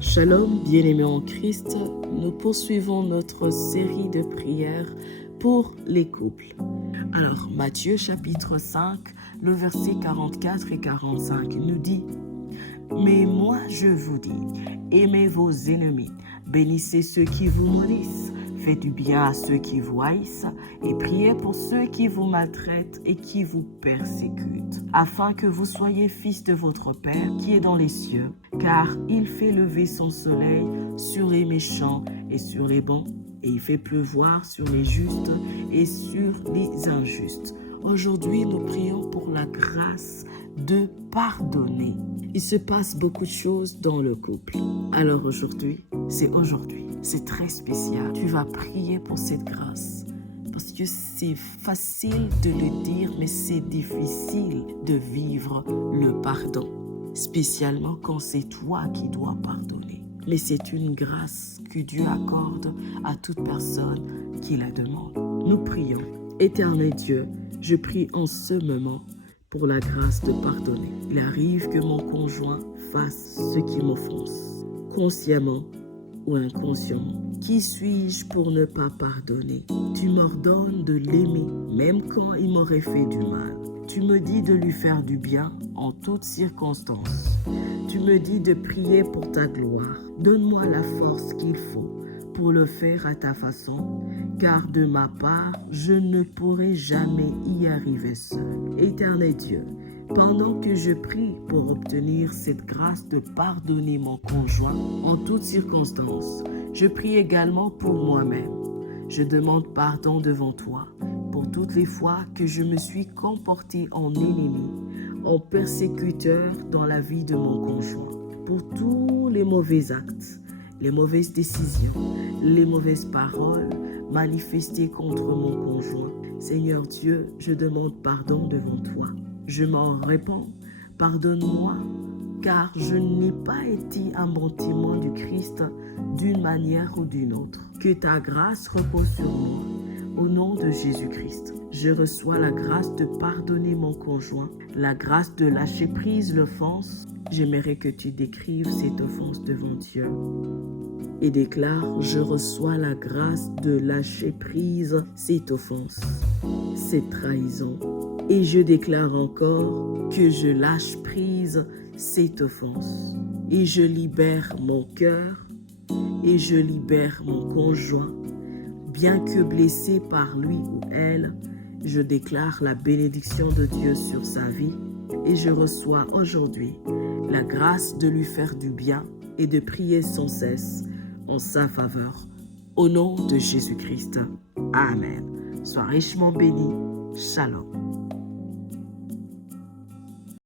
Shalom, bien-aimés en Christ, nous poursuivons notre série de prières pour les couples. Alors, Matthieu chapitre 5, le verset 44 et 45 nous dit « Mais moi je vous dis, aimez vos ennemis, bénissez ceux qui vous maudissent, faites du bien à ceux qui vous haïssent et priez pour ceux qui vous maltraitent et qui vous persécutent, afin que vous soyez fils de votre Père qui est dans les cieux, car il fait lever son soleil sur les méchants et sur les bons, et il fait pleuvoir sur les justes et sur les injustes. » Aujourd'hui, nous prions pour la grâce de pardonner. Il se passe beaucoup de choses dans le couple. Alors aujourd'hui, c'est très spécial. Tu vas prier pour cette grâce. Parce que c'est facile de le dire, mais c'est difficile de vivre le pardon. Spécialement quand c'est toi qui dois pardonner. Mais c'est une grâce que Dieu accorde à toute personne qui la demande. Nous prions. Éternel Dieu, je prie en ce moment pour la grâce de pardonner. Il arrive que mon conjoint fasse ce qui m'offense, consciemment ou inconsciemment. Qui suis-je pour ne pas pardonner? Tu m'ordonnes de l'aimer, même quand il m'aurait fait du mal. Tu me dis de lui faire du bien en toutes circonstances. Tu me dis de prier pour ta gloire. Donne-moi la force qu'il faut pour le faire à ta façon, car de ma part, je ne pourrai jamais y arriver seul. Éternel Dieu, pendant que je prie pour obtenir cette grâce de pardonner mon conjoint en toutes circonstances, je prie également pour moi-même. Je demande pardon devant toi pour toutes les fois que je me suis comporté en ennemi, en persécuteur dans la vie de mon conjoint, pour tous les mauvais actes, les mauvaises décisions, les mauvaises paroles manifestées contre mon conjoint. Seigneur Dieu, je demande pardon devant toi. Je m'en répands. Pardonne-moi, car je n'ai pas été un bon témoin du Christ d'une manière ou d'une autre. Que ta grâce repose sur moi. Au nom de Jésus-Christ, je reçois la grâce de pardonner mon conjoint, la grâce de lâcher prise l'offense. J'aimerais que tu décrives cette offense devant Dieu et déclare: je reçois la grâce de lâcher prise cette offense, cette trahison. Et je déclare encore que je lâche prise cette offense. Et je libère mon cœur et je libère mon conjoint. Bien que blessé par lui ou elle, je déclare la bénédiction de Dieu sur sa vie et je reçois aujourd'hui la grâce de lui faire du bien et de prier sans cesse en sa faveur. Au nom de Jésus-Christ. Amen. Sois richement béni. Shalom.